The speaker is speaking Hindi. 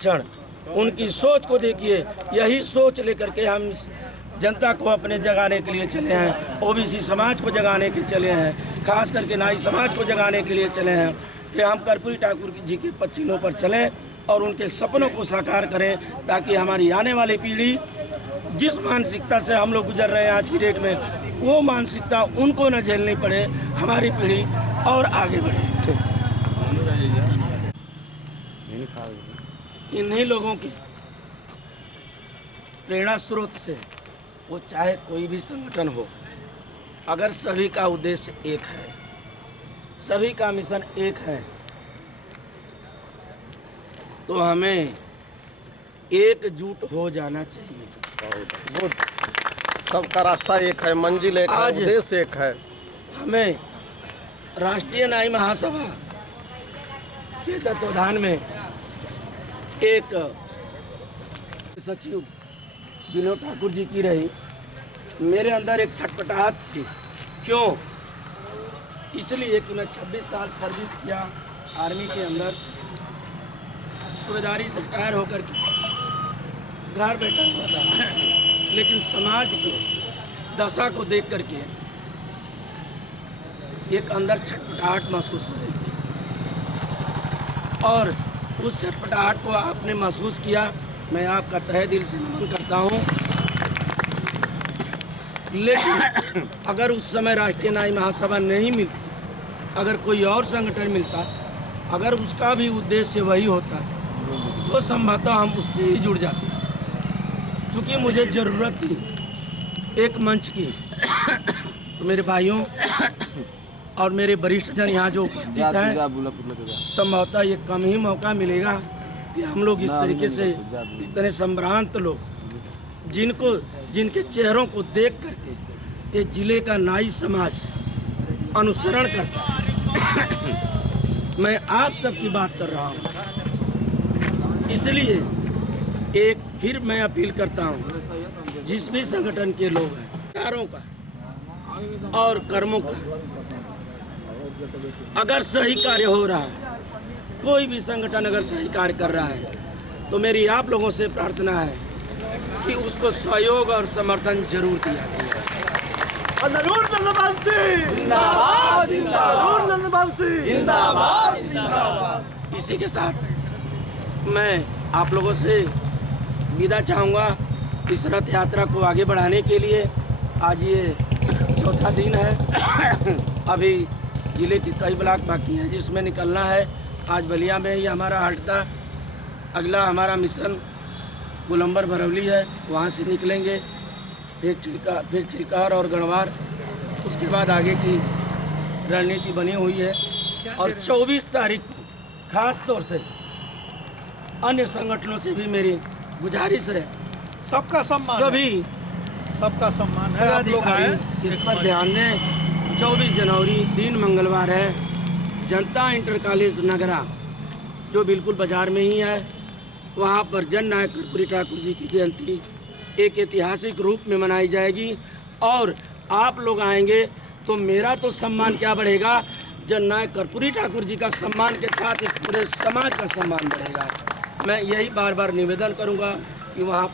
संरक्षण, उनकी सोच को देखिए। यही सोच लेकर के हम जनता को अपने जगाने के लिए चले हैं, ओबीसी समाज को जगाने के चले हैं, खास करके नाई समाज को जगाने के लिए चले हैं कि हम कर्पूरी ठाकुर जी के पचिनों पर चलें और उनके सपनों को साकार करें, ताकि हमारी आने वाली पीढ़ी जिस मानसिकता से हम लोग गुजर रहे हैं आज की डेट में, वो मानसिकता उनको न झेलनी पड़े, हमारी पीढ़ी और आगे बढ़े। इन्हीं लोगों की प्रेरणा स्रोत से, वो चाहे कोई भी संगठन हो, अगर सभी का उद्देश्य एक है, सभी का मिशन एक है, तो हमें एकजुट हो जाना चाहिए। गुड। सबका रास्ता एक है, मंजिल एक है, उद्देश्य एक है। हमें राष्ट्रीय नाई महासभा के तत्वाधान में एक सचिव विनोद ठाकुर जी की रही, मेरे अंदर एक छटपटाहट थी। क्यों? इसलिए कि मैं 26 साल सर्विस किया आर्मी के अंदर, सूबेदारी से रिटायर होकर के घर बैठा हुआ था, लेकिन समाज की दशा को देख करके एक अंदर छटपटाहट महसूस हो रही थी, और उस छटपटाहट को आपने महसूस किया, मैं आपका तहे दिल से नमन करता हूं। लेकिन अगर उस समय राष्ट्रीय नाई महासभा नहीं मिलती, अगर कोई और संगठन मिलता, अगर उसका भी उद्देश्य वही होता, तो संभवतः हम उससे ही जुड़ जाते। क्योंकि मुझे ज़रूरत थी एक मंच की, तो मेरे भाइयों और मेरे वरिष्ठ जन यहाँ जो उपस्थित हैं, संभवतः ये कम ही मौका मिलेगा कि हम लोग इस तरीके से इतने संभ्रांत लोग, जिनके चेहरों को देख करके ये जिले का नाई समाज अनुसरण करता है। मैं आप सबकी बात कर रहा हूँ, इसलिए एक फिर मैं अपील करता हूँ, जिस भी संगठन के लोग हैं, विचारों का और कर्मों का अगर सही कार्य हो रहा है, कोई भी संगठन अगर सही कार्य कर रहा है, तो मेरी आप लोगों से प्रार्थना है कि उसको सहयोग और समर्थन जरूर दिया जाए। इसी के साथ मैं आप लोगों से विदा चाहूँगा। इस रथ यात्रा को आगे बढ़ाने के लिए आज ये चौथा दिन है। अभी जिले के कई ब्लॉक बाकी हैं जिसमें निकलना है। आज बलिया में ही हमारा हाट था, अगला हमारा मिशन गोलंबर भरौली है, वहाँ से निकलेंगे, फिर चिल्कार और गणवार, उसके बाद आगे की रणनीति बनी हुई है। और 24 तारीख को खास तौर से अन्य संगठनों से भी मेरी गुजारिश है, सबका सम्मान, सबका सम्मान है, आप लोग आए, इस पर ध्यान दें। 24 जनवरी दिन मंगलवार है, जनता इंटर कॉलेज नगरा जो बिल्कुल बाजार में ही है, वहाँ पर जन नायक कर्पूरी ठाकुर जी की जयंती एक ऐतिहासिक रूप में मनाई जाएगी। और आप लोग आएंगे तो मेरा तो सम्मान क्या बढ़ेगा, जन नायक कर्पूरी ठाकुर जी का सम्मान के साथ इस पूरे समाज का सम्मान बढ़ेगा। मैं यही बार बार निवेदन करूँगा कि वहाँ